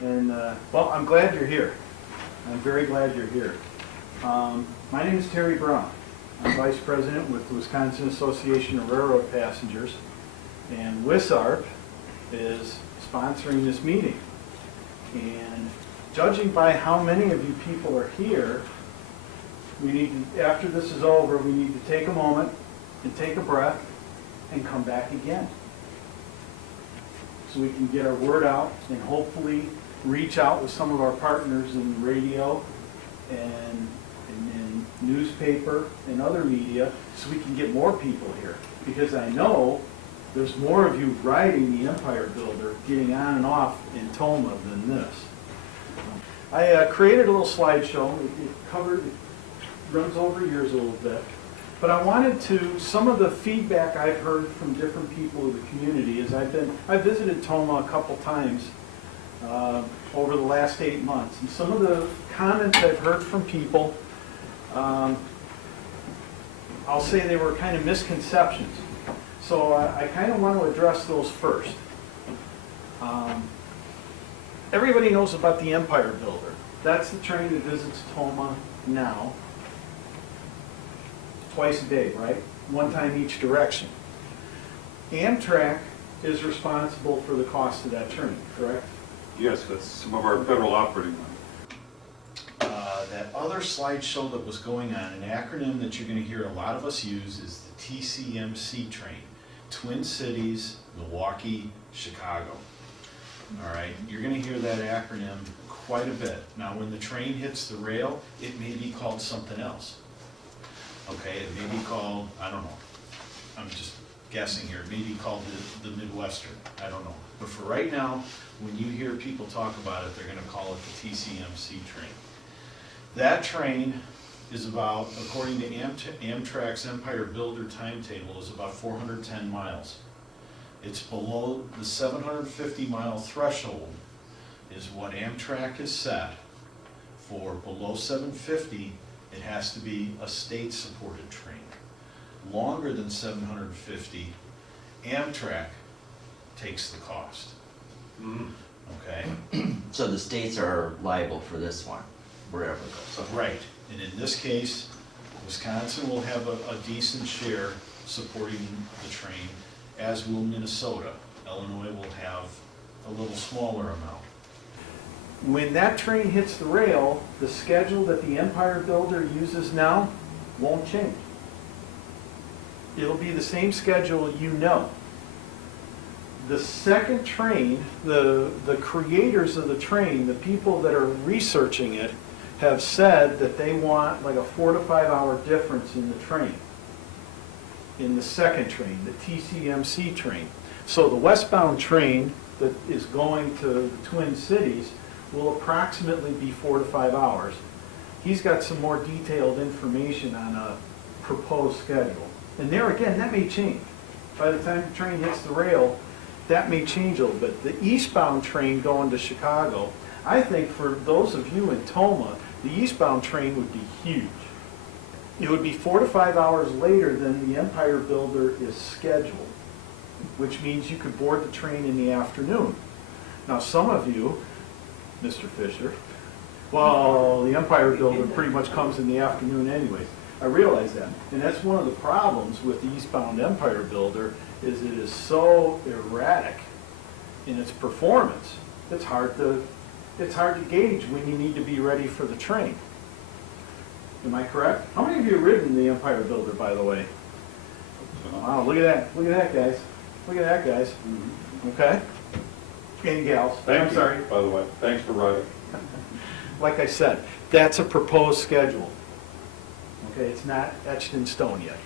And, well, I'm glad you're here. I'm very glad you're here. My name is Terry Brown. I'm Vice President with the Wisconsin Association of Railroad Passengers, and WisARP is sponsoring this meeting. And judging by how many of you people are here, we need to, after this is over, we need to take a moment and take a breath and come back again, so we can get our word out and hopefully reach out with some of our partners in radio and in newspaper and other media, so we can get more people here. Because I know there's more of you riding the Empire Builder, getting on and off in Toma than this. I created a little slideshow. It runs over years a little bit. But I wanted to, some of the feedback I've heard from different people in the community is I've visited Toma a couple times over the last 8 months. And some of the comments I've heard from people, I'll say they were kind of misconceptions. So I kind of want to address those first. Everybody knows about the Empire Builder. That's the train that visits Toma now. Twice a day, right? One time each direction. Amtrak is responsible for the cost of that train, correct? Yes, that's some of our federal operating money. That other slideshow that was going on, an acronym that you're going to hear a lot of us use is the TCMC train. Twin Cities, Milwaukee, Chicago. All right, you're going to hear that acronym quite a bit. Now, when the train hits the rail, it may be called something else. Okay, it may be called, I don't know, I'm just guessing here, it may be called the Midwestern, I don't know. But for right now, when you hear people talk about it, they're going to call it the TCMC train. That train is about, according to Amtrak's Empire Builder timetable, is about 410 miles. It's below the 750-mile threshold is what Amtrak has set for. Below 750, it has to be a state-supported train. Longer than 750, Amtrak takes the cost. Okay? So the states are liable for this one, wherever it goes. Right. And in this case, Wisconsin will have a decent share supporting the train, as will Minnesota. Illinois will have a little smaller amount. When that train hits the rail, the schedule that the Empire Builder uses now won't change. It'll be the same schedule you know. The second train, the creators of the train, the people that are researching it, have said that they want like a 4 to 5 hour difference in the train, in the second train, the TCMC train. So the westbound train that is going to the Twin Cities will approximately be 4 to 5 hours. He's got some more detailed information on a proposed schedule. And there again, that may change. By the time the train hits the rail, that may change a little bit. The eastbound train going to Chicago, I think for those of you in Toma, the eastbound train would be huge. It would be 4 to 5 hours later than the Empire Builder is scheduled, which means you could board the train in the afternoon. Now some of you, Mr. Fisher, well, the Empire Builder pretty much comes in the afternoon anyways. I realize that. And that's one of the problems with the eastbound Empire Builder is it is so erratic in its performance. It's hard to gauge when you need to be ready for the train. Am I correct? How many of you have ridden the Empire Builder, by the way? Wow, look at that. Look at that, guys. Look at that, guys. Okay? And gals. Thank you, sorry. by the way. Thanks for riding. Like I said, that's a proposed schedule. Okay, it's not etched in stone yet.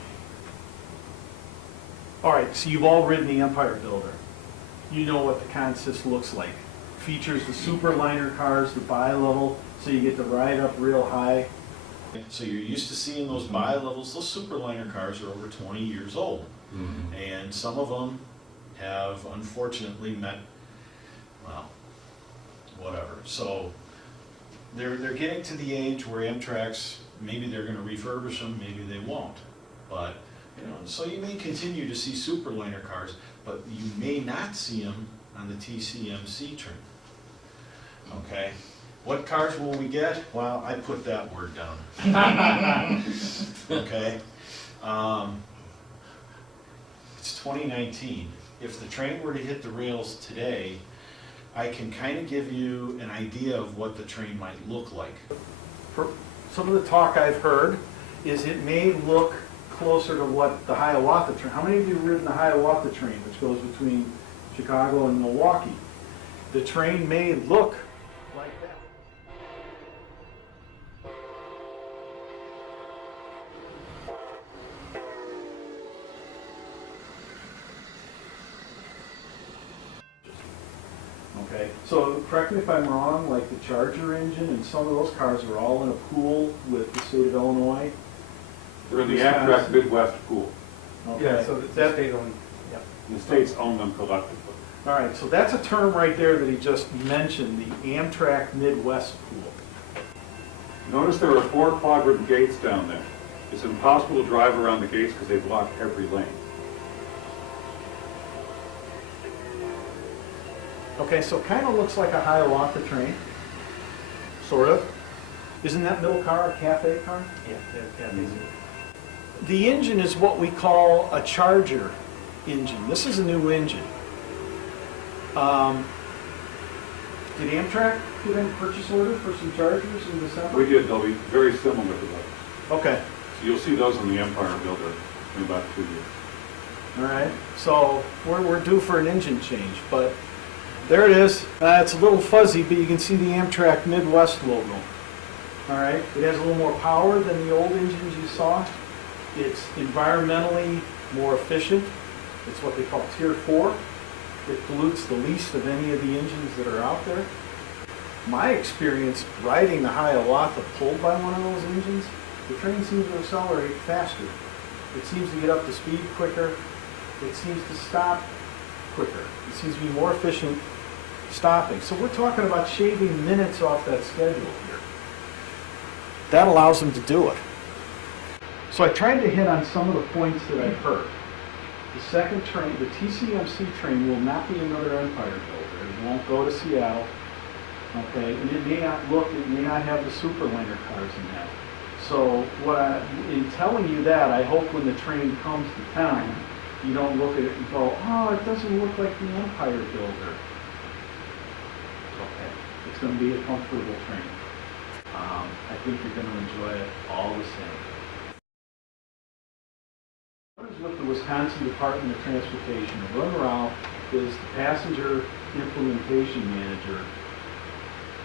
All right, so you've all ridden the Empire Builder. You know what the consist looks like. Features the superliner cars, the bi-level, so you get to ride up real high. So you're used to seeing those bi-levels. Those superliner cars are over 20 years old. And some of them have unfortunately met, well, whatever. So they're getting to the age where Amtrak's, maybe they're going to refurbish them, maybe they won't. But, you know, so you may continue to see superliner cars, but you may not see them on the TCMC train. Okay? What cars will we get? Well, I put that word down. Okay? It's 2019. If the train were to hit the rails today, I can kind of give you an idea of what the train might look like. For some of the talk I've heard is it may look closer to what the Hiawatha train, how many of you have ridden the Hiawatha train, which goes between Chicago and Milwaukee? The train may look like that. Okay, so correct me if I'm wrong, like the Charger engine and some of those cars are all in a pool with the state of Illinois. They're in the Amtrak Midwest pool. Okay, Yeah, so the state owned, yeah. The states own them collectively. All right, so that's a term right there that he just mentioned, the Amtrak Midwest pool. Notice there are 4 quadrant gates down there. It's impossible to drive around the gates because they block every lane. Okay, so it kind of looks like a Hiawatha train, sort of. Isn't that middle car a cafe car? Yeah, yeah. The engine is what we call a Charger engine. This is a new engine. Did Amtrak get any purchase order for some Chargers in December? We did, they'll be very similar to those. Okay, So you'll see those in the Empire Builder in about 2 years. all right. So we're due for an engine change, but there it is. It's a little fuzzy, but you can see the Amtrak Midwest logo. All right, it has a little more power than the old engines you saw. It's environmentally more efficient. It's what they call Tier 4. It pollutes the least of any of the engines that are out there. My experience riding the Hiawatha pulled by one of those engines, the train seems to accelerate faster. It seems to get up to speed quicker. It seems to stop quicker. It seems to be more efficient stopping. So we're talking about shaving minutes off that schedule here. That allows them to do it. So I tried to hit on some of the points that I've heard. The second train, the TCMC train, will not be another Empire Builder. It won't go to Seattle. Okay, and it may not have the Superliner cars in that. So in telling you that, I hope when the train comes to town, you don't look at it and go, oh, it doesn't look like the Empire Builder. Okay, it's going to be a comfortable train. I think you're going to enjoy it all the same. What is with the Wisconsin Department of Transportation? Ron Rao is the passenger implementation manager.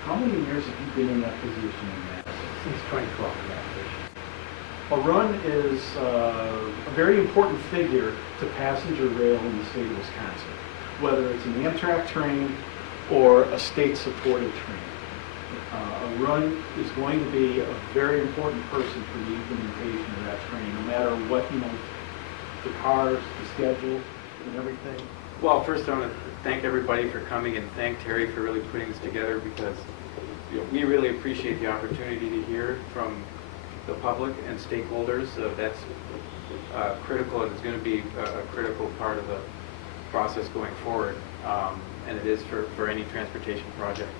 How many years have you been in that position in Madison? Since 2012, yeah. Well, Ron is a very important figure to passenger rail in the state of Wisconsin, whether it's an Amtrak train or a state-supported train. Ron is going to be a very important person for the implementation of that train, no matter what, the cars, the schedule, and everything. Well, first I want to thank everybody for coming and thank Terry for really putting this together because we really appreciate the opportunity to hear from the public and stakeholders. That's critical, and it's going to be a critical part of the process going forward, and it is for any transportation project.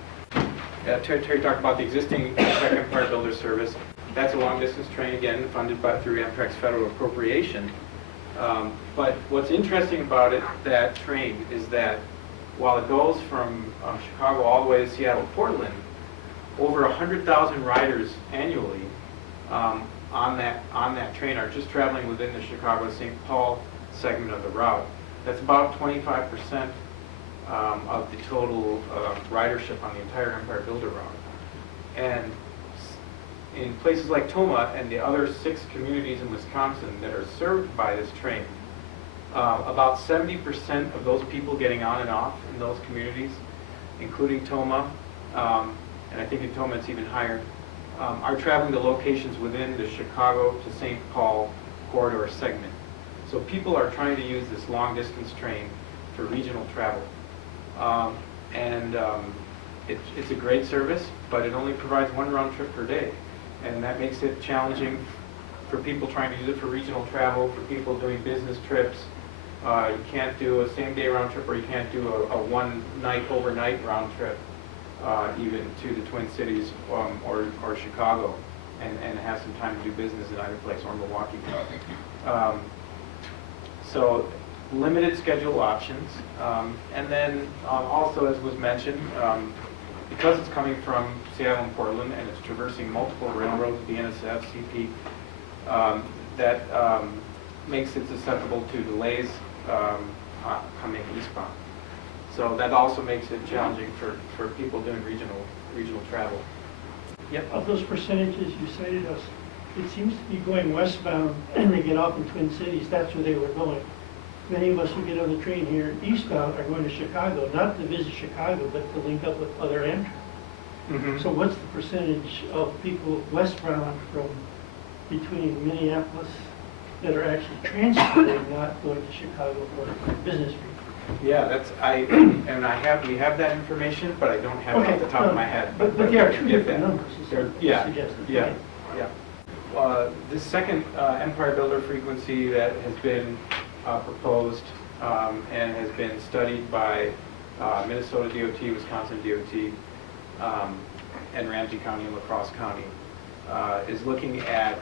Terry talked about the existing Amtrak Empire Builder service. That's a long-distance train, again, funded through Amtrak's federal appropriation. But what's interesting about that train is that while it goes from Chicago all the way to Seattle, Portland, over 100,000 riders annually on that train are just traveling within the Chicago-St. Paul segment of the route. That's about 25% of the total ridership on the entire Empire Builder route. And in places like Toma and the other 6 communities in Wisconsin that are served by this train, about 70% of those people getting on and off in those communities, including Toma, and I think in Toma it's even higher, are traveling to locations within the Chicago to St. Paul corridor segment. So people are trying to use this long distance train for regional travel. It's a great service, but it only provides 1 round trip per day. And that makes it challenging for people trying to use it for regional travel, for people doing business trips. You can't do a same-day round trip, or you can't do a one-night, overnight round trip. even to the Twin Cities or Chicago, and have some time to do business in either place, or Milwaukee. So limited schedule options, and then also, as was mentioned, because it's coming from Seattle and Portland and it's traversing multiple railroads, BNSF, CP, that makes it susceptible to delays coming eastbound. So that also makes it challenging for people doing regional travel. Yep. Of those percentages you cited us, it seems to be going westbound and they get off in Twin Cities, that's where they were going. Many of us who get on the train here eastbound are going to Chicago, not to visit Chicago, but to link up with other Amtrak. Mm-hmm. So what's the percentage of people westbound from between Minneapolis that are actually transporting, not going to Chicago for business reasons? Yeah, we have that information, but I don't have it off the top of my head. But there are two Get different that. numbers, is what you Yeah, suggested. yeah, Okay. yeah. This second Empire Builder frequency that has been proposed and has been studied by Minnesota DOT, Wisconsin DOT, and Ramsey County and La Crosse County is looking at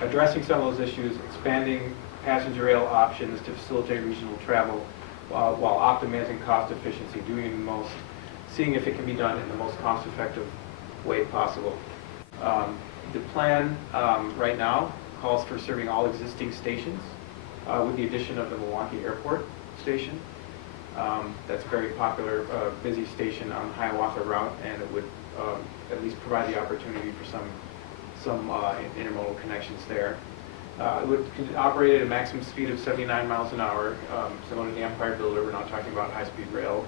addressing some of those issues, expanding passenger rail options to facilitate regional travel while optimizing cost efficiency, seeing if it can be done in the most cost-effective way possible. The plan right now calls for serving all existing stations with the addition of the Milwaukee Airport station. That's a very popular, busy station on the Hiawatha route, and it would at least provide the opportunity for some intermodal connections there. It would operate at a maximum speed of 79 miles an hour, similar to the Empire Builder. We're not talking about high-speed rail.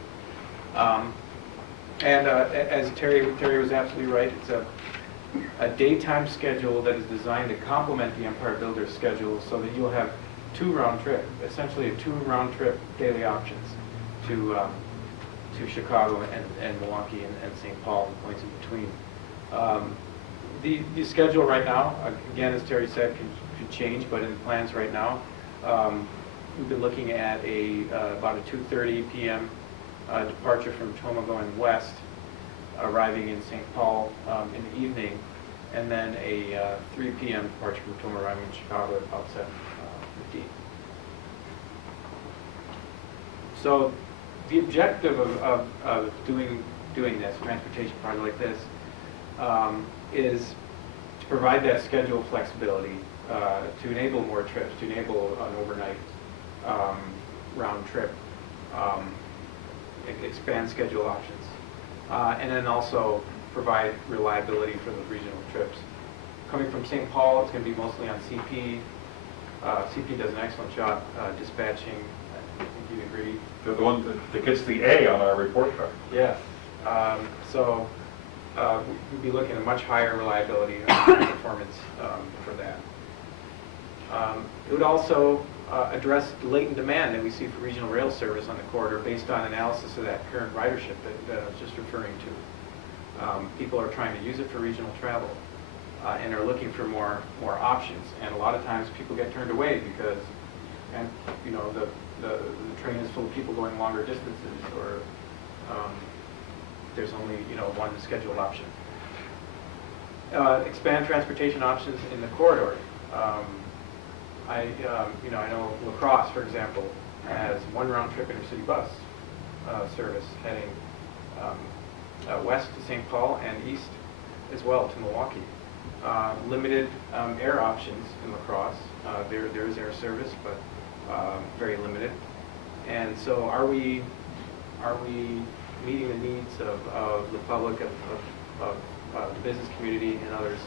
And as Terry was absolutely right, it's a daytime schedule that is designed to complement the Empire Builder schedule, so that you'll have essentially two round-trip daily options to Chicago and Milwaukee and St. Paul and points in between. The schedule right now, again, as Terry said, can change, but in plans right now, we've been looking at about a 2:30 p.m. Departure from Tacoma going west, arriving in St. Paul in the evening, and then a 3 p.m. departure from Tacoma, arriving in Chicago at about 7:15. So the objective of doing this transportation project like this is to provide that schedule flexibility, to enable more trips, to enable an overnight round trip, expand schedule options, and then also provide reliability for those regional trips. Coming from St. Paul, it's going to be mostly on CP. CP does an excellent job dispatching. I think you'd agree. They're the one that gets the A on our report card. Yeah. So we'd be looking at much higher reliability and performance for that. It would also address the latent demand that we see for regional rail service on the corridor based on analysis of that current ridership that I was just referring to. People are trying to use it for regional travel and are looking for more options. And a lot of times people get turned away because, the train is full of people going longer distances, or there's only one scheduled option. Expand transportation options in the corridor. I know La Crosse, for example, has one round-trip intercity bus service heading west to St. Paul and east as well to Milwaukee. Limited air options in La Crosse. There is air service, but very limited. And so, are we meeting the needs of the public, of the business community, and others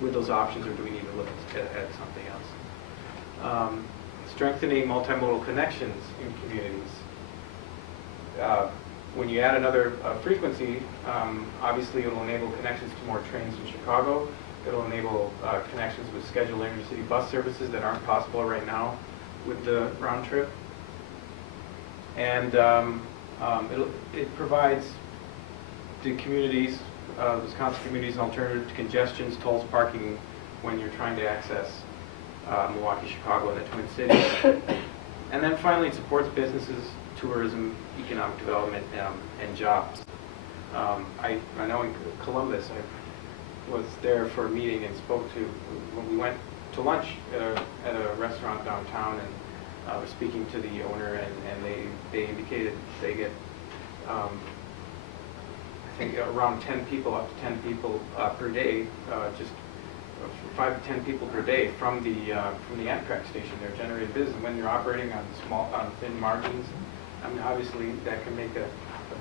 with those options, or do we need to look at something else? Strengthening multimodal connections in communities. When you add another frequency, obviously it will enable connections to more trains in Chicago. It will enable connections with scheduled intercity bus services that aren't possible right now with the round trip. And it provides the communities, Wisconsin communities, an alternative to congestions, tolls, parking when you're trying to access Milwaukee, Chicago, and the Twin Cities. And then finally, it supports businesses to tourism, economic development, and jobs. I know in Columbus, I was there for a meeting and spoke to, when we went to lunch at a restaurant downtown, and was speaking to the owner, and they indicated they get, I think around 10 people, up to 10 people per day, just 5 to 10 people per day from the Amtrak station. They're generating business. When you're operating on thin margins, I mean, obviously that can make a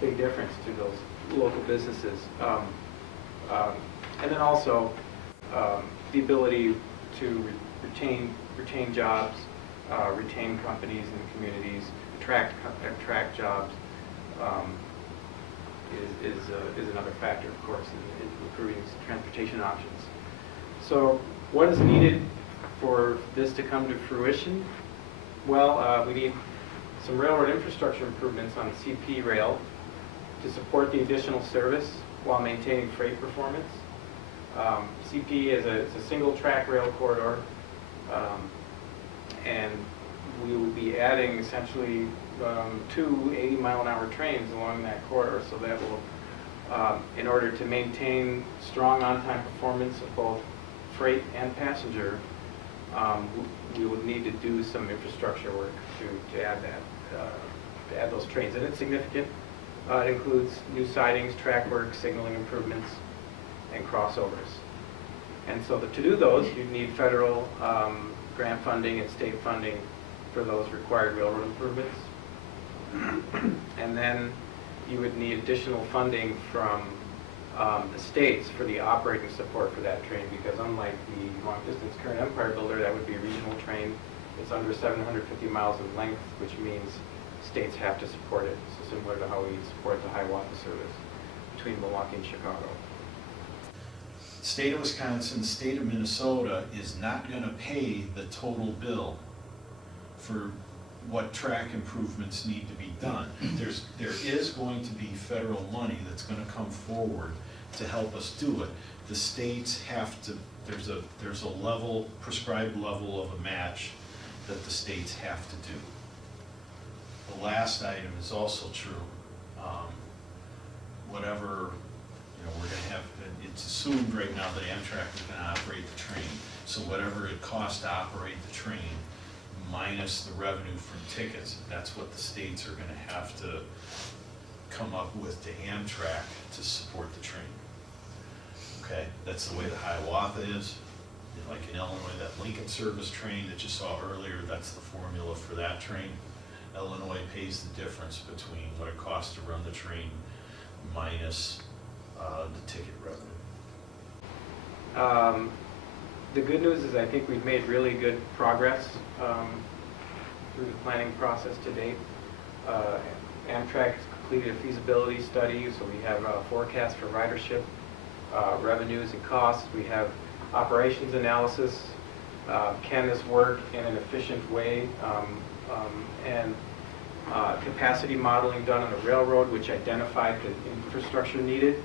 big difference to those local businesses. And then also the ability to retain jobs, retain companies in the communities, attract jobs is another factor, of course, in improving transportation options. So what is needed for this to come to fruition? Well, we need some railroad infrastructure improvements on the CP rail to support the additional service while maintaining freight performance. CP is a single track rail corridor, and we will be adding essentially 2 80-mile-an-hour trains along that corridor, so that will, in order to maintain strong on-time performance of both freight and passenger, we would need to do some infrastructure work to add that, to add those trains, and it's significant. It includes new sidings, track work, signaling improvements, and crossovers. And so to do those, you'd need federal grant funding and state funding for those required railroad improvements. And then you would need additional funding from the states for the operating support for that train, because unlike the long-distance current Empire Builder, that would be a regional train. It's under 750 miles in length, which means states have to support it, so similar to how we support the Hiawatha service between Milwaukee and Chicago. State of Wisconsin, state of Minnesota is not going to pay the total bill for what track improvements need to be done. There is going to be federal money that's going to come forward to help us do it. The states have to, there's a level, prescribed level of a match that the states have to do. The last item is also true. Whatever, we're going to have, it's assumed right now that Amtrak is going to operate the train. So whatever it costs to operate the train minus the revenue from tickets, that's what the states are going to have to come up with to Amtrak to support the train. Okay, that's the way the Hiawatha is. Like in Illinois, that Lincoln service train that you saw earlier, that's the formula for that train. Illinois pays the difference between what it costs to run the train minus the ticket revenue. The good news is I think we've made really good progress through the planning process to date. Amtrak has completed a feasibility study, so we have a forecast for ridership, revenues and costs. We have operations analysis. Can this work in an efficient way? And capacity modeling done on the railroad, which identified the infrastructure needed.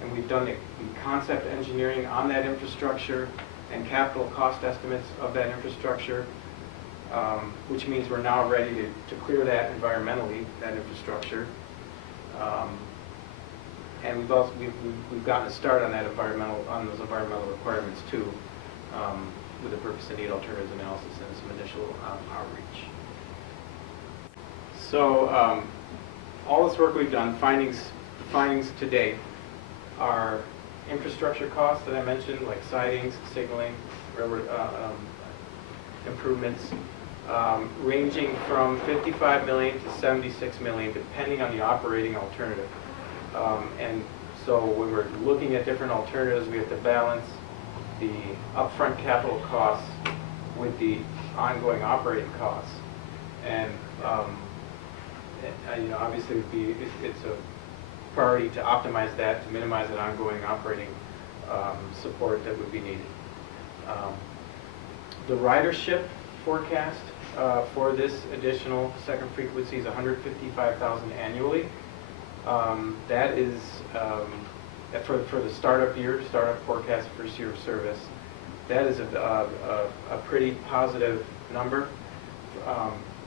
And we've done the concept engineering on that infrastructure and capital cost estimates of that infrastructure, which means we're now ready to clear that environmentally, that infrastructure. And we've gotten a start on those environmental requirements too, with the purpose of need alternatives analysis and some initial outreach. So all this work we've done, findings to date, are infrastructure costs that I mentioned, like sidings, signaling, railroad improvements, ranging from $55 million to $76 million, depending on the operating alternative. And so when we're looking at different alternatives, we have to balance the upfront capital costs with the ongoing operating costs. And obviously it's a priority to optimize that, to minimize that ongoing operating support that would be needed. The ridership forecast for this additional second frequency is 155,000 annually. That is for the startup forecast, first year of service. That is a pretty positive number.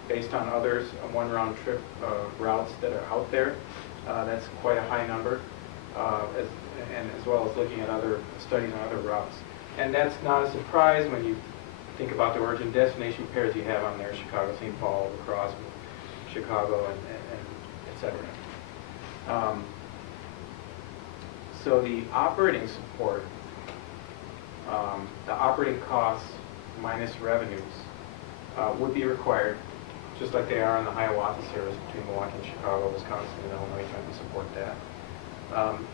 based on others, one round trip routes that are out there. That's quite a high number, and as well as looking at other studies on other routes. And that's not a surprise when you think about the origin destination pairs you have on there: Chicago, St. Paul, La Crosse, Chicago, and et cetera. So the operating support, the operating costs minus revenues would be required, just like they are on the Hiawatha service between Milwaukee and Chicago, Wisconsin, and Illinois, trying to support that.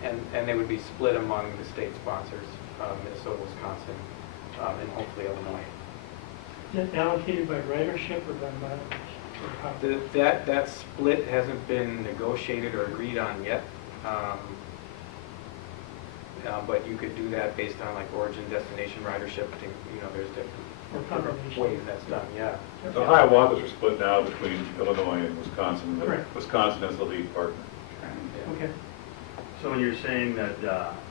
And they would be split among the state sponsors, Minnesota, Wisconsin, and hopefully Illinois. Is that allocated by ridership or by mileage? Or how? That split hasn't been negotiated or agreed on yet. But you could do that based on like origin, destination, ridership. There's Or different combination. ways that's done, yeah. The Hiawathas are split now between Illinois and Wisconsin. Correct. Wisconsin is the lead partner. Yeah. Okay. So when you're saying that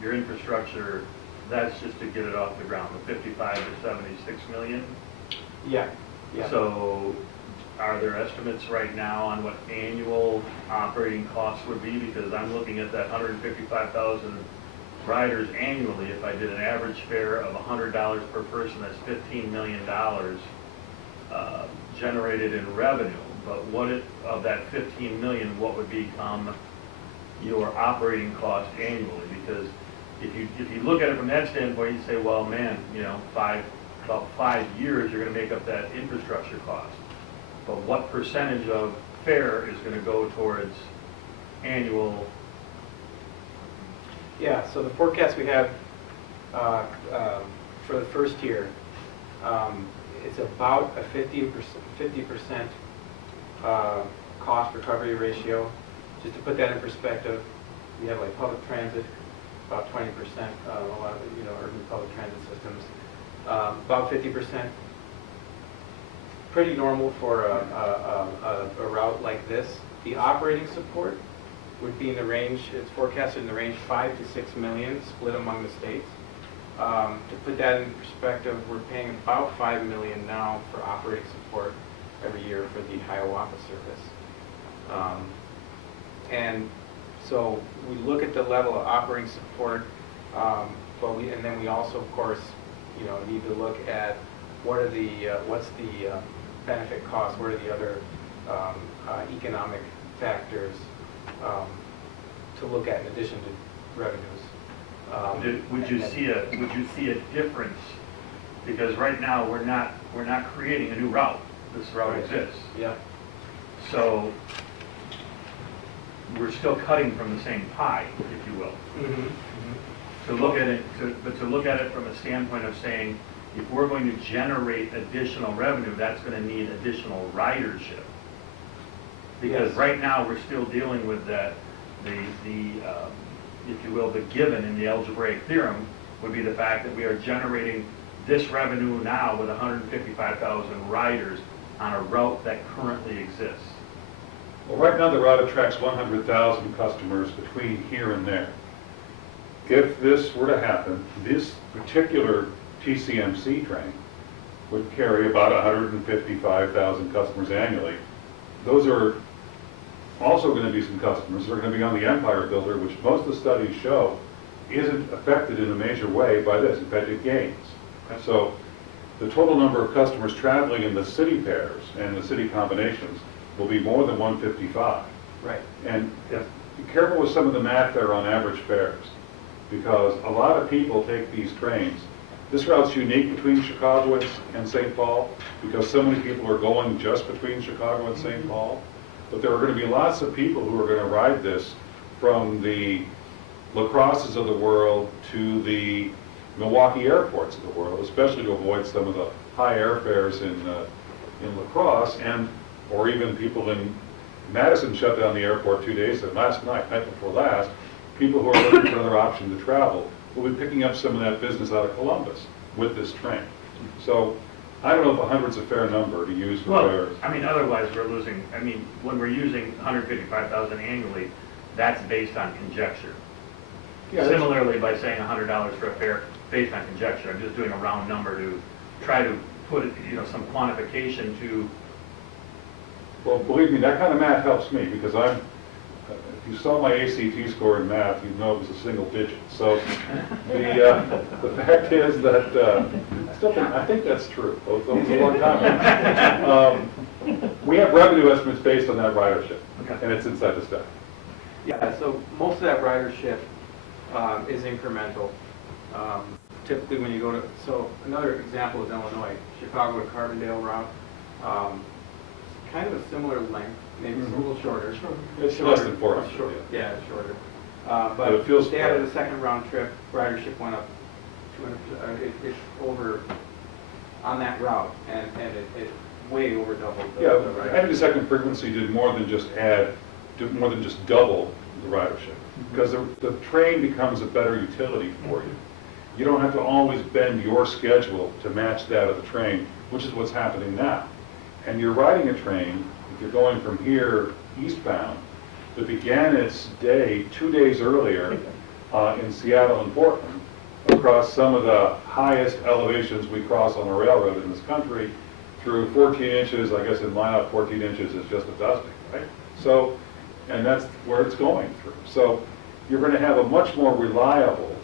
your infrastructure, that's just to get it off the ground, the 55 to 76 million? Yeah, yeah. So are there estimates right now on what annual operating costs would be? Because I'm looking at that 155,000 riders annually. If I did an average fare of $100 per person, that's $15 million generated in revenue. But of that 15 million, what would become your operating cost annually? Because if you look at it from that standpoint, you say, well, man, about 5 years, you're going to make up that infrastructure cost. But what percentage of fare is going to go towards annual? Yeah, so the forecast we have for the first year, it's about a 50% cost recovery ratio. Just to put that in perspective, we have like public transit, about 20%, a lot of urban public transit systems, about 50%. Pretty normal for a route like this. The operating support would be in the range, it's forecasted in the range 5 to 6 million, split among the states. To put that in perspective, we're paying about 5 million now for operating support every year for the Hiawatha service. And so we look at the level of operating support, and then we also, of course, need to look at what's the benefit costs, what are the other economic factors to look at in addition to revenues. Would you see a difference? Because right now we're not creating a new route. This route exists. Yeah. So we're still cutting from the same pie, if you will. To look at it from a standpoint of saying, if we're going to generate additional revenue, that's going to need additional ridership. Because right now, we're still dealing with that, if you will, the given in the algebraic theorem would be the fact that we are generating this revenue now with 155,000 riders on a route that currently exists. Well, right now the route attracts 100,000 customers between here and there. If this were to happen, this particular TCMC train would carry about 155,000 customers annually. Those are also going to be some customers that are going to be on the Empire Builder, which most of the studies show isn't affected in a major way by this. In fact, it gains. So the total number of customers traveling in the city pairs and the city combinations will be more than 155. Right. And be careful with some of the math there on average fares, because a lot of people take these trains. This route's unique between Chicago and St. Paul because so many people are going just between Chicago and St. Paul. But there are going to be lots of people who are going to ride this from the La Crosses of the world to the Milwaukee airports of the world, especially to avoid some of the high airfares in La Crosse, or even people in Madison shut down the airport 2 days ago, night before last. People who are looking for another option to travel will be picking up some of that business out of Columbus with this train. So I don't know if 100's a fair number to use for fares. I mean, otherwise we're losing, when we're using 155,000 annually, that's based on conjecture. Yeah, Similarly, by saying $100 for a fare based on conjecture, I'm just doing a round number to try to put some quantification to Well, believe me, that kind of math helps me, because if you saw my ACT score in math, you'd know it was a single digit. So the fact is that, I think that's true. That was a long time ago. We have revenue estimates based on that ridership, and it's inside the staff. Yeah, so most of that ridership is incremental. Typically when you go to, so another example is Illinois, Chicago to Carbondale route. Kind of a similar length, maybe it's a little shorter. It's less than 400. Short, yeah, it's shorter. But it feels they added a second round trip, ridership went up 200%, it's over on that route, and it way over doubled the ridership. Adding a second frequency did more than just double the ridership, because the train becomes a better utility for you. You don't have to always bend your schedule to match that of the train, which is what's happening now. And you're riding a train, if you're going from here eastbound, that began its day 2 days earlier in Seattle and Portland, across some of the highest elevations we cross on the railroad in this country, through 14 inches, I guess in lineup 14 inches is just a dusting, right? So, and that's where it's going through. So you're going to have a much more reliable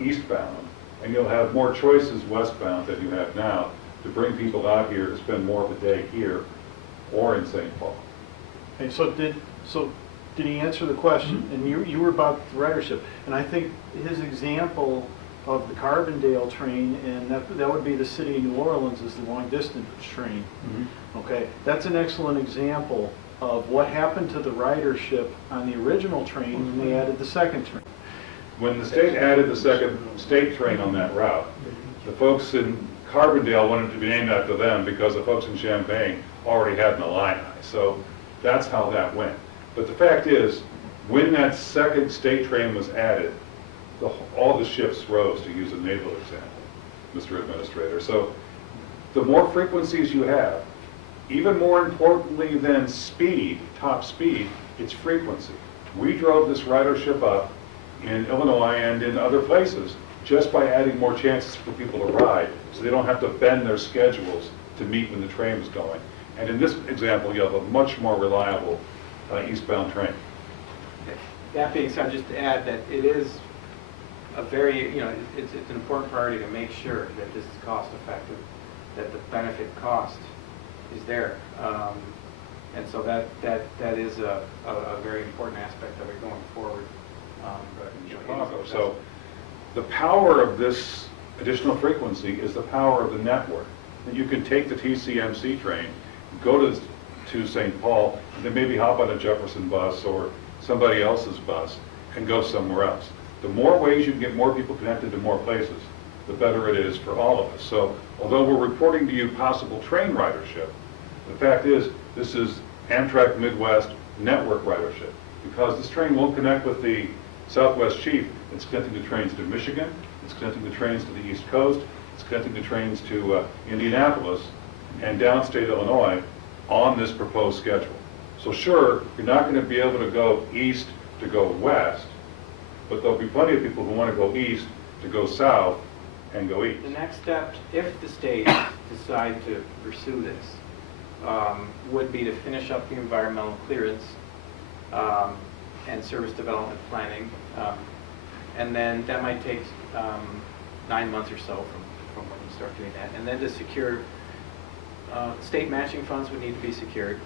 eastbound, and you'll have more choices westbound than you have now to bring people out here to spend more of a day here or in St. Paul. And so did he answer the question? And you were about the ridership, and I think his example of the Carbondale train, and that would be the city of New Orleans, is the long distance train. Okay, that's an excellent example of what happened to the ridership on the original train when they added the second train. When the state added the second state train on that route, the folks in Carbondale wanted to be named after them because the folks in Champaign already had an Illini. So that's how that went. But the fact is, when that second state train was added, all the ships rose, to use a naval example, Mr. Administrator. So the more frequencies you have, even more importantly than speed, top speed, it's frequency. We drove this ridership up in Illinois and in other places just by adding more chances for people to ride, so they don't have to bend their schedules to meet when the train was going. And in this example, you have a much more reliable eastbound train. That being said, just to add that it is a very, it's an important priority to make sure that this is cost effective, that the benefit cost is there. And so that is a very important aspect of it going forward. Chicago. So the power of this additional frequency is the power of the network. And you can take the TCMC train, go to St. Paul, and then maybe hop on a Jefferson bus or somebody else's bus and go somewhere else. The more ways you can get more people connected to more places, the better it is for all of us. So although we're reporting to you possible train ridership, the fact is this is Amtrak Midwest network ridership, because this train won't connect with the Southwest Chief. It's connecting the trains to Michigan, it's connecting the trains to the East Coast, it's connecting the trains to Indianapolis and downstate Illinois on this proposed schedule. So sure, you're not going to be able to go east to go west, but there'll be plenty of people who want to go east to go south and go east. The next step, if the state decide to pursue this, would be to finish up the environmental clearance and service development planning, and then that might take 9 months or so from when you start doing that, and then to secure state matching funds would need to be secured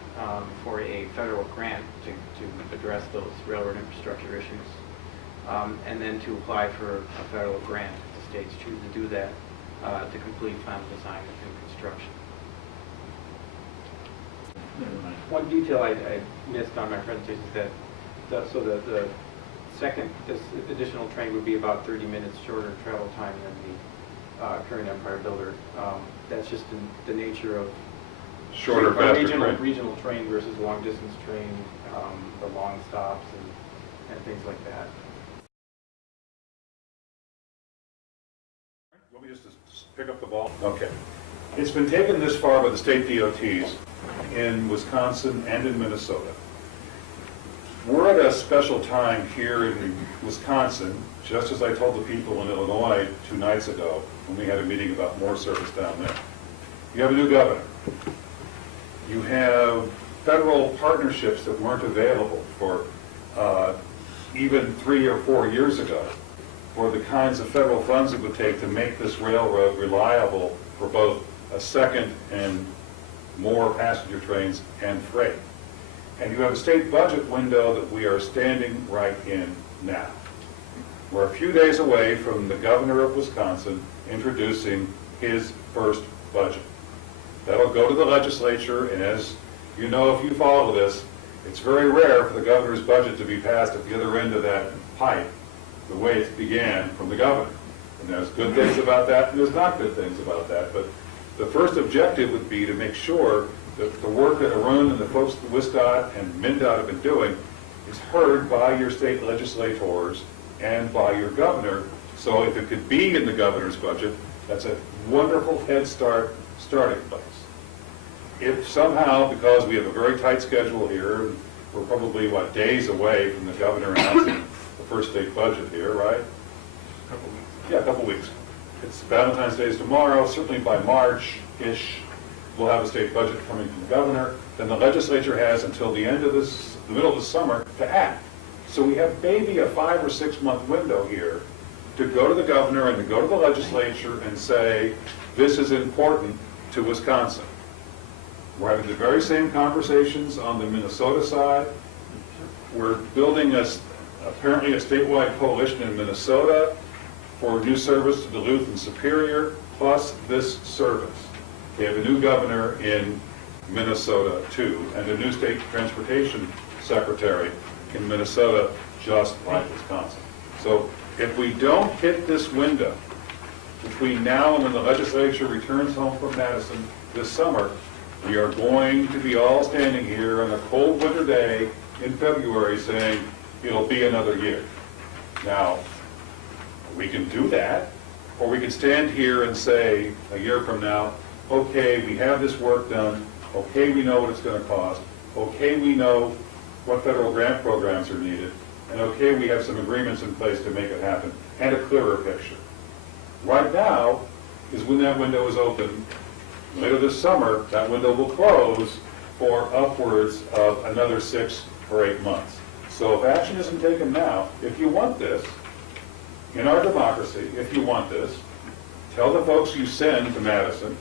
for a federal grant to address those railroad infrastructure issues, and then to apply for a federal grant if the states choose to do that to complete final design and construction. One detail I missed on my presentation is that the second, this additional train would be about 30 minutes shorter travel time than the current Empire Builder. That's just the nature of Shorter, faster train. Regional train versus long distance train, the long stops and things like that. Want me just to pick up the ball? Okay. It's been taken this far by the state DOTs in Wisconsin and in Minnesota. We're at a special time here in Wisconsin, just as I told the people in Illinois 2 nights ago when we had a meeting about more service down there. You have a new governor. You have federal partnerships that weren't available for even 3 or 4 years ago for the kinds of federal funds it would take to make this railroad reliable for both a second and more passenger trains and freight. And you have a state budget window that we are standing right in now. We're a few days away from the governor of Wisconsin introducing his first budget. That'll go to the legislature, and as you know, if you follow this, it's very rare for the governor's budget to be passed at the other end of that pipe, the way it began from the governor. And there's good things about that, and there's not good things about that. But the first objective would be to make sure that the work that Arun and the folks at WisDOT and MnDOT have been doing is heard by your state legislators and by your governor. So if it could be in the governor's budget, that's a wonderful head start starting place. If somehow, because we have a very tight schedule here, and we're probably, what, days away from the governor announcing the first state budget here, right? Yeah, a couple weeks. It's Valentine's Day is tomorrow, certainly by March-ish, we'll have a state budget coming from the governor. Then the legislature has until the end of the middle of the summer to act. So we have maybe a 5 or 6 month window here to go to the governor and to go to the legislature and say, this is important to Wisconsin. We're having the very same conversations on the Minnesota side. We're building apparently a statewide coalition in Minnesota for new service to Duluth and Superior, plus this service. They have a new governor in Minnesota too, and a new state transportation secretary in Minnesota, just like Wisconsin. So if we don't hit this window between now and when the legislature returns home from Madison this summer, we are going to be all standing here on a cold winter day in February saying it'll be another year. Now, we can do that, or we can stand here and say a year from now, okay, we have this work done, okay, we know what it's going to cost, okay, we know what federal grant programs are needed, and okay, we have some agreements in place to make it happen, and a clearer picture. Right now is when that window is open. Later this summer, that window will close for upwards of another 6 or 8 months. So if action isn't taken now, if you want this, in our democracy, if you want this, tell the folks you send to Madison,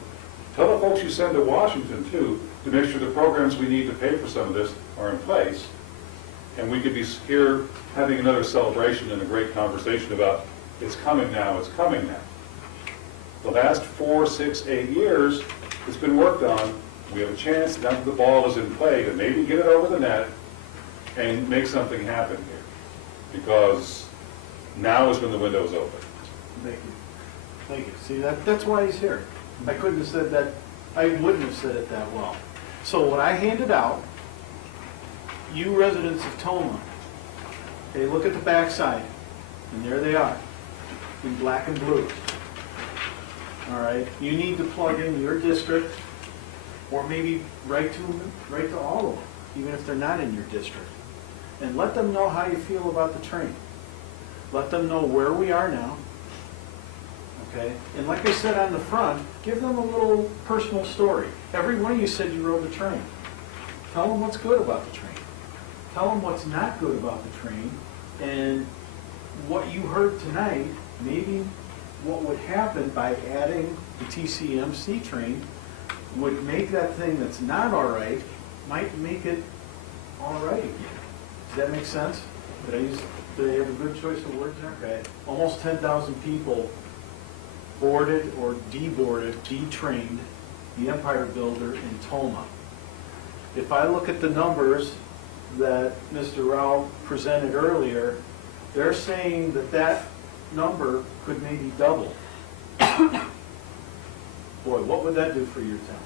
tell the folks you send to Washington too, to make sure the programs we need to pay for some of this are in place. And we could be here having another celebration and a great conversation about it's coming now, it's coming now. The last 4, 6, 8 years, it's been worked on. We have a chance, now that the ball is in play, to maybe get it over the net and make something happen here. Because now is when the window is open. Thank you. Thank you. See, that's why he's here. I couldn't have said that, I wouldn't have said it that well. So what I handed out, you residents of Toma, okay, look at the backside, and there they are, in black and blue. All right, you need to plug in your district, or maybe write to all of them, even if they're not in your district, and let them know how you feel about the train. Let them know where we are now, okay? And like I said on the front, give them a little personal story. Every one of you said you rode the train. Tell them what's good about the train. Tell them what's not good about the train, and what you heard tonight, maybe what would happen by adding the TCMC train would make that thing that's not all right, might make it all right again. Does that make sense? Did I have a good choice of words there? Okay. Almost 10,000 people boarded or deboarded, detrained the Empire Builder in Toma. If I look at the numbers that Mr. Rao presented earlier, they're saying that that number could maybe double. Boy, what would that do for your town?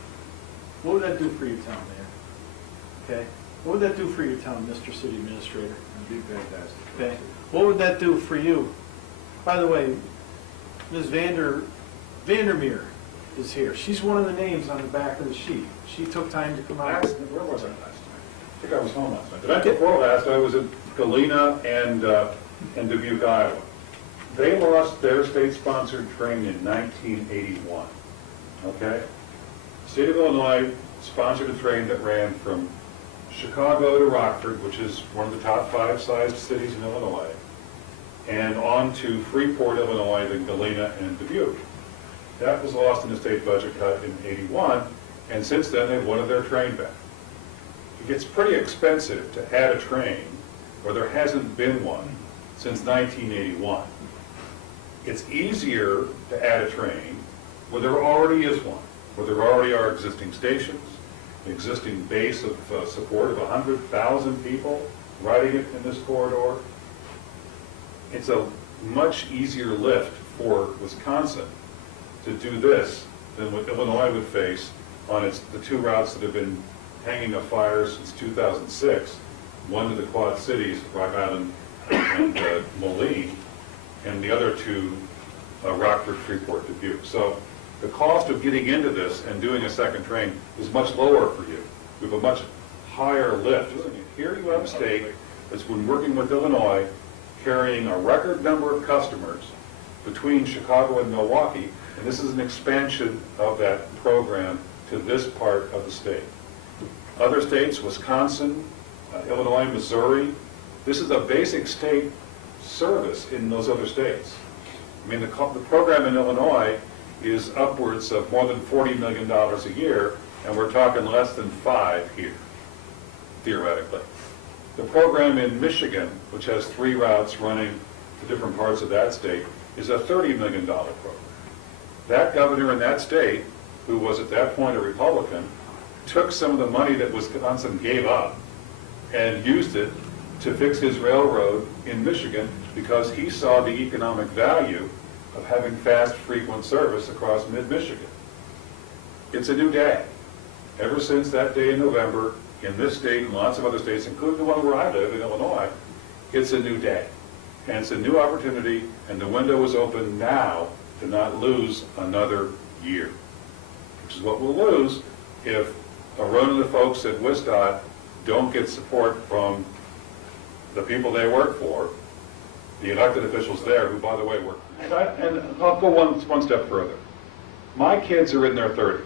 What would that do for your town, Mayor? Okay? What would that do for your town, Mr. City Administrator? It'd be fantastic. Okay? What would that do for you? By the way, Ms. Vandermeer is here. She's one of the names on the back of the sheet. She took time to come out. Where was I last night? I think I was home last night. The night before last, I was at Galena and Dubuque, Iowa. They lost their state-sponsored train in 1981, okay? State of Illinois sponsored a train that ran from Chicago to Rockford, which is one of the top 5 sized cities in Illinois, and on to Freeport, Illinois, then Galena and Dubuque. That was lost in the state budget cut in '81, and since then they've wanted their train back. It gets pretty expensive to add a train where there hasn't been one since 1981. It's easier to add a train where there already is one, where there already are existing stations, an existing base of support of 100,000 people riding it in this corridor. It's a much easier lift for Wisconsin to do this than what Illinois would face on the 2 routes that have been hanging a fire since 2006, one to the Quad Cities, Rock Island and Moline, and the other 2, Rockford, Freeport, Dubuque. So the cost of getting into this and doing a second train is much lower for you. We have a much higher lift. Here you have a state that's been working with Illinois, carrying a record number of customers between Chicago and Milwaukee, and this is an expansion of that program to this part of the state. Other states, Wisconsin, Illinois, Missouri, this is a basic state service in those other states. I mean, the program in Illinois is upwards of more than $40 million a year, and we're talking less than 5 here, theoretically. The program in Michigan, which has 3 routes running to different parts of that state, is a $30 million program. That governor in that state, who was at that point a Republican, took some of the money that Wisconsin gave up and used it to fix his railroad in Michigan because he saw the economic value of having fast, frequent service across mid-Michigan. It's a new day. Ever since that day in November, in this state and lots of other states, including the one where I live in Illinois, it's a new day. And it's a new opportunity, and the window is open now to not lose another year, which is what we'll lose if a run of the folks at WisDOT don't get support from the people they work for, the elected officials there, who, by the way, work. And I'll go one step further. My kids are in their 30s.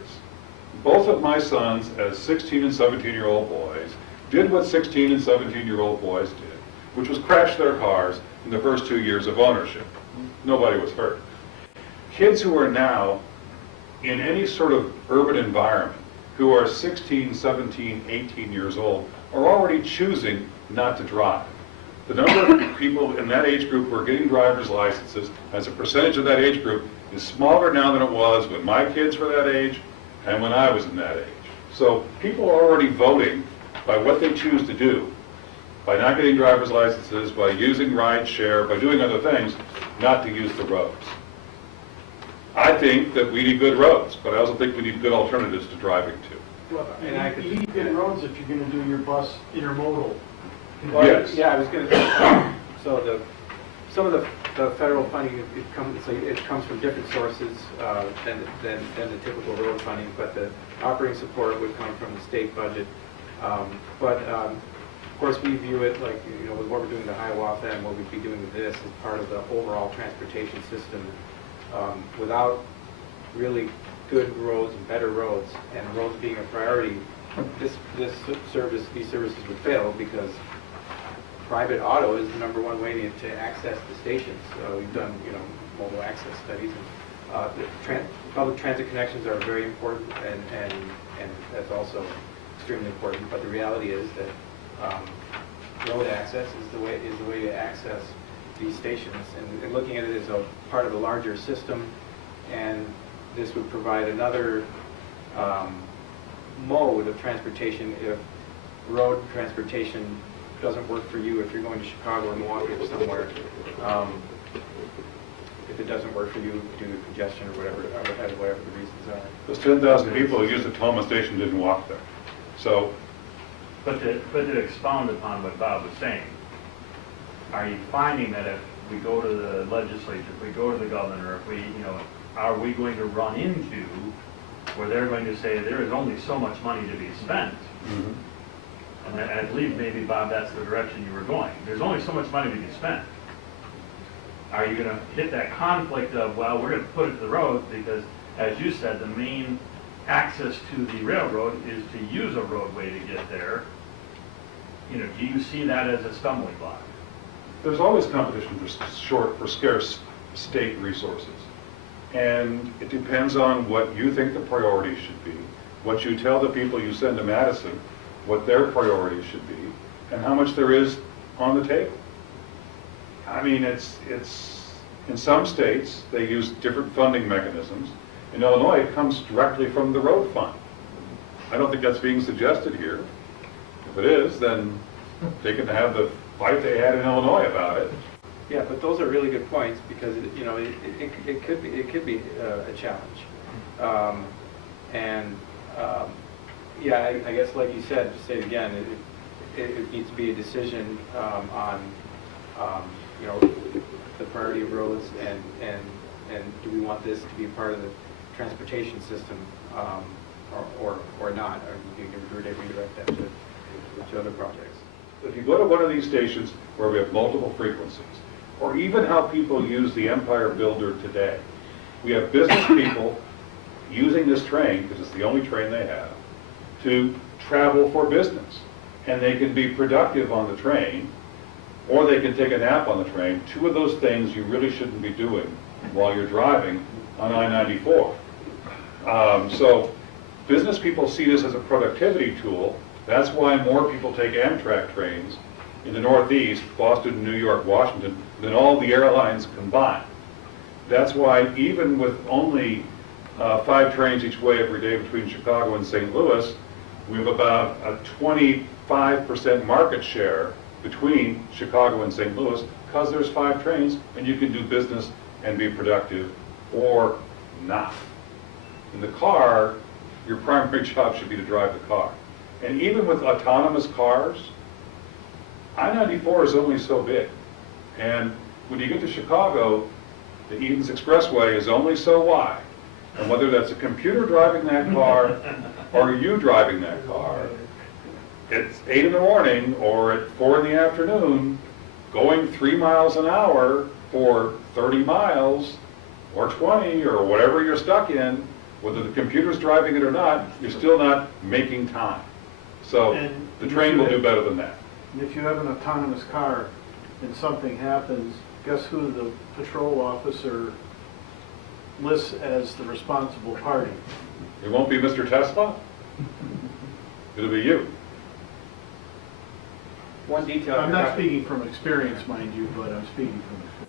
Both of my sons, as 16 and 17-year-old boys, did what 16 and 17-year-old boys did, which was crash their cars in the first 2 years of ownership. Nobody was hurt. Kids who are now in any sort of urban environment, who are 16, 17, 18 years old, are already choosing not to drive. The number of people in that age group who are getting driver's licenses as a percentage of that age group is smaller now than it was when my kids were that age and when I was in that age. So people are already voting by what they choose to do, by not getting driver's licenses, by using ride share, by doing other things, not to use the roads. I think that we need good roads, but I also think we need good alternatives to driving to. Well, And I could- you need good roads if you're gonna do your bus intermodal. Well, Yes. Yeah, I was going to, so some of the federal funding, it comes from different sources than the typical road funding, but the operating support would come from the state budget. But of course, we view it like, with what we're doing to Hiawatha and what we'd be doing with this as part of the overall transportation system. Without really good roads and better roads, and roads being a priority, these services would fail because private auto is the #1 way to access the stations. We've done, mobile access studies. And, public transit connections are very important, and that's also extremely important. But the reality is that road access is the way to access these stations. And looking at it as a part of a larger system, and this would provide another mode of transportation if road transportation doesn't work for you, if you're going to Chicago or Milwaukee or somewhere, if it doesn't work for you due to congestion or whatever the reasons are. Those 10,000 people who used the Tacoma station didn't walk there. So, But to expound upon what Bob was saying, are you finding that if we go to the legislature, if we go to the governor, if we, are we going to run into where they're going to say there is only so much money to be spent? And I believe maybe, Bob, that's the direction you were going. There's only so much money to be spent. Are you going to hit that conflict of, well, we're going to put it to the roads because, as you said, the main access to the railroad is to use a roadway to get there, you know, do you see that as a stumbling block? There's always competition for scarce state resources. And it depends on what you think the priorities should be, what you tell the people you send to Madison, what their priorities should be, and how much there is on the table. I mean, it's in some states, they use different funding mechanisms. In Illinois, it comes directly from the road fund. I don't think that's being suggested here. If it is, then they can have the fight they had in Illinois about it. Yeah, but those are really good points, because, you know, it could be a challenge. Yeah, I guess like you said, to say it again, it needs to be a decision on, you know, the priority of roads, and do we want this to be part of the transportation system, or not, or you can redirect that to other projects. If you go to one of these stations where we have multiple frequencies, or even how people use the Empire Builder today, we have business people using this train, because it's the only train they have, to travel for business. And they can be productive on the train, or they can take a nap on the train. Two of those things you really shouldn't be doing while you're driving on I-94. So business people see this as a productivity tool. That's why more people take Amtrak trains in the Northeast, Boston, New York, Washington, than all the airlines combined. That's why even with only 5 trains each way every day between Chicago and St. Louis, we have about a 25% market share between Chicago and St. Louis, because there's 5 trains and you can do business and be productive, or not. In the car, your primary job should be to drive the car. And even with autonomous cars, I-94 is only so big. And when you get to Chicago, the Edens Expressway is only so wide. And whether that's a computer driving that car or you driving that car, it's 8 in the morning or at 4 in the afternoon, going 3 miles an hour for 30 miles or 20 or whatever you're stuck in, whether the computer's driving it or not, you're still not making time. So And the train will do better than that. And if you have an autonomous car and something happens, guess who the patrol officer lists as the responsible party? It won't be Mr. Tesla. It'll be you. One detail. I'm not speaking from experience, mind you, but I'm speaking from experience.